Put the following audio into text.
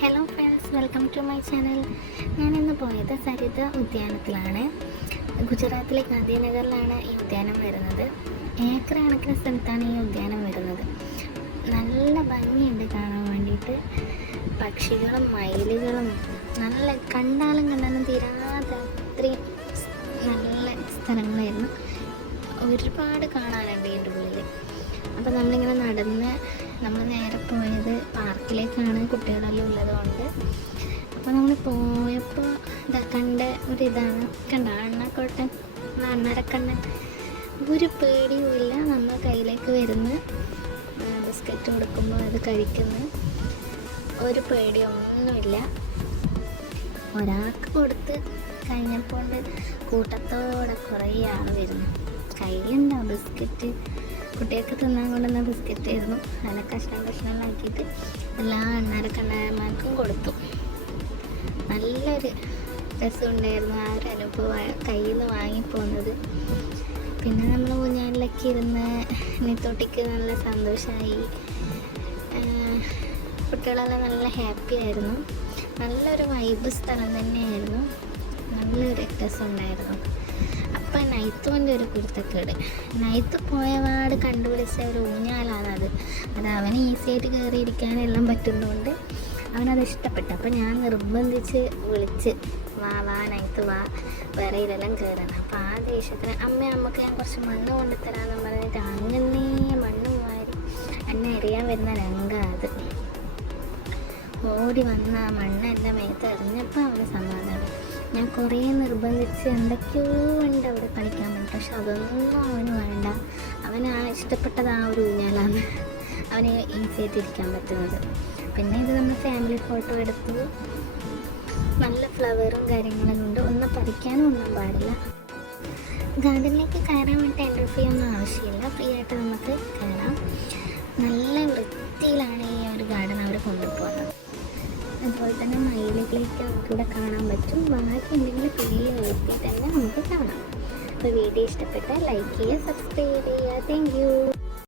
Hello friends, welcome to my channel. ഞാനിന്ന് പോയത് സരിത ഉദ്യാനത്തിലാണ്. ഗുജറാത്തിലെ ഗാന്ധിനഗറിലാണ് ഈ ഉദ്യാനം വരുന്നത്. ഏക്കർ കണക്കിന് സ്ഥലത്താണ് ഈ ഉദ്യാനം വരുന്നത്. നല്ല ഭംഗിയുണ്ട് കാണാൻ വേണ്ടിയിട്ട്. പക്ഷികളും മയിലുകളും നല്ല കണ്ടാലും തീരാത്ത അത്രയും നല്ല സ്ഥലങ്ങളായിരുന്നു. ഒരുപാട് കാണാനുണ്ട് ഇതിൻ്റെ ഉള്ളിൽ. അപ്പോൾ നമ്മളിങ്ങനെ നടന്ന് നമ്മൾ നേരെ പോയത് പാർക്കിലേക്കാണ്, കുട്ടികളെല്ലാം ഉള്ളതുകൊണ്ട്. അപ്പോൾ നമ്മൾ പോയപ്പോൾ കണ്ട ഒരിതാണ്, അണ്ണാക്കോട്ടൻ, അണ്ണരക്കണ്ണൻ. ഒരു പേടിയുമില്ല. നമ്മൾ കയ്യിലേക്ക് വരുന്ന ബിസ്ക്കറ്റ് കൊടുക്കുമ്പോൾ അത് കഴിക്കുന്ന ഒരു പേടിയൊന്നുമില്ല. ഒരാൾക്ക് കൊടുത്ത് കഴിഞ്ഞപ്പോൾ കൂട്ടത്തോടെ കുറേ ആൾ വരുന്നു. കയ്യിലുണ്ടാവും ബിസ്ക്കറ്റ്, കുട്ടികൾക്ക് തിന്നാൻ കൊണ്ടുവന്ന ബിസ്ക്കറ്റ് ആയിരുന്നു. അതിനെ കഷ്ണങ്ങളാക്കിയിട്ട് എല്ലാ അണ്ണാരക്കണ്ണന്മാർക്കും കൊടുത്തു. നല്ലൊരു രസമുണ്ടായിരുന്നു ആ ഒരു അനുഭവം കയ്യിൽ നിന്ന് വാങ്ങിപ്പോകുന്നത്. പിന്നെ നമ്മൾ ഊഞ്ഞാലിലൊക്കെ ഇരുന്ന് നെത്തോട്ടിക്ക് നല്ല സന്തോഷമായി. കുട്ടികളെല്ലാം നല്ല ഹാപ്പി ആയിരുന്നു. നല്ലൊരു വൈബ് സ്ഥലം തന്നെയായിരുന്നു. നല്ലൊരു രസമുണ്ടായിരുന്നു. അപ്പം നൈത്തുവിൻ്റെ ഒരു കുരുത്തക്കേട്, നൈത്ത് പോയപാട് കണ്ടുപിടിച്ച ഒരു ഊഞ്ഞാലാണത്. അത് അവന് ഈസിയായിട്ട് കയറിയിരിക്കാനെല്ലാം പറ്റുന്നതുകൊണ്ട് അവനത് ഇഷ്ടപ്പെട്ടു. അപ്പം ഞാൻ നിർബന്ധിച്ച് വിളിച്ച് വാ നൈത്ത് വാ, വേറെ ഇതെല്ലാം കയറണം. അപ്പം ആ ദേഷ്യത്തിന് അമ്മക്ക് ഞാൻ കുറച്ച് മണ്ണ് കൊണ്ടുതരാമെന്ന് പറഞ്ഞിട്ട് അങ്ങനെ മണ്ണ് വാരി എന്നെ എറിയാൻ വരുന്ന രംഗ അത്. ഓടി വന്ന ആ മണ്ണ് എൻ്റെ മേത്ത് എറിഞ്ഞപ്പോൾ അവന് സമാധാനം. ഞാൻ കുറേ നിർബന്ധിച്ച് എന്തൊക്കെയോ ഉണ്ട് അവിടെ കളിക്കാൻ വേണ്ടി, പക്ഷെ അതൊന്നും അവന് വേണ്ട. അവന് ഇഷ്ടപ്പെട്ടത് ആ ഒരു ഊഞ്ഞാലാണ്, അവന് ഈസിയായിട്ട് ഇരിക്കാൻ പറ്റുന്നത്. പിന്നെ ഇത് നമ്മൾ ഫാമിലി ഫോട്ടോ എടുത്തു. നല്ല ഫ്ലവറും കാര്യങ്ങളും ഉണ്ട്. ഒന്നും പറിക്കാനും ഒന്നും പാടില്ല. ഗാർഡനിലേക്ക് കയറാൻ വേണ്ടി എൻട്രി ഫീ ഒന്നും ആവശ്യമില്ല. ഫ്രീ ആയിട്ട് നമുക്ക് കയറാം. നല്ല വൃത്തിയിലാണ് ഈ ഒരു ഗാർഡൻ അവർ കൊണ്ടുപോകുന്നത്. അതുപോലെ തന്നെ മയിലുകളേക്ക് നമുക്കിവിടെ കാണാൻ പറ്റും. ബാക്കി എന്തെങ്കിലും പേര് നിർത്തി തന്നെ നമുക്ക് കാണാം. അപ്പോൾ വീഡിയോ ഇഷ്ടപ്പെട്ടാൽ ലൈക്ക് ചെയ്യുക, സബ്സ്ക്രൈബ് ചെയ്യുക. Thank you.